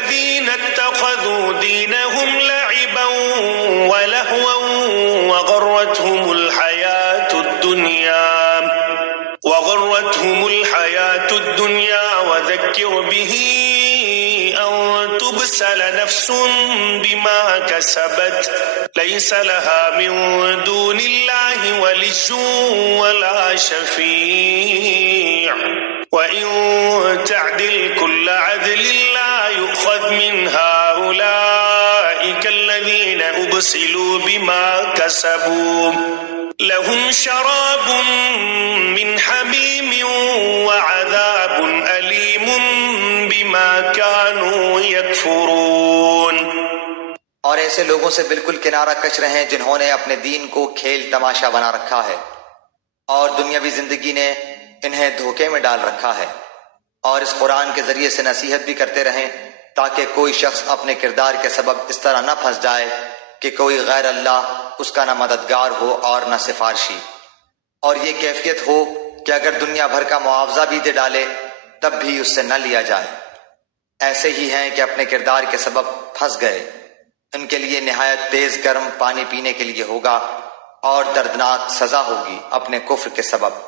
अल्लज़ीना इत्तख़ज़ू दीनहुम लइबन व लहवन व गर्रतहुमुल हयातुद दुनिया व ज़क्किर बिही अन तुबसल नफ्सुन बिमा कसबत लैस लहा मिन दूनिल्लाहि वलिय्युन वला शफीअ व इन तअदिल कुल्ल अदलिन ला युख़ज़ मिनहा उलाइका अल्लज़ीना उबसिलू बिमा कसबू लहुम शराबुन मिन हमीमिन व अज़ाबुन अलीमुन बिमा कानू यकफुरून। और ऐसे लोगों से बिल्कुल किनारा कश रहें जिन्होंने अपने दीन को खेल तमाशा बना रखा है और दुनियावी जिंदगी ने इन्हें धोखे में डाल रखा है। और इस कुरान के जरिए से नसीहत भी करते रहें ताकि कोई शख्स अपने किरदार के सबब इस तरह न फंस जाए कि कोई गैर अल्लाह उसका न मददगार हो और न सिफारशी, और ये कैफियत हो कि अगर दुनिया भर का मुआवजा भी दे डाले तब भी उससे न लिया जाए। ऐसे ही हैं कि अपने किरदार के सबब फंस गए। इनके लिए निहायत तेज गर्म पानी पीने के लिए होगा और दर्दनाक सजा होगी अपने कुफ्र के सबब।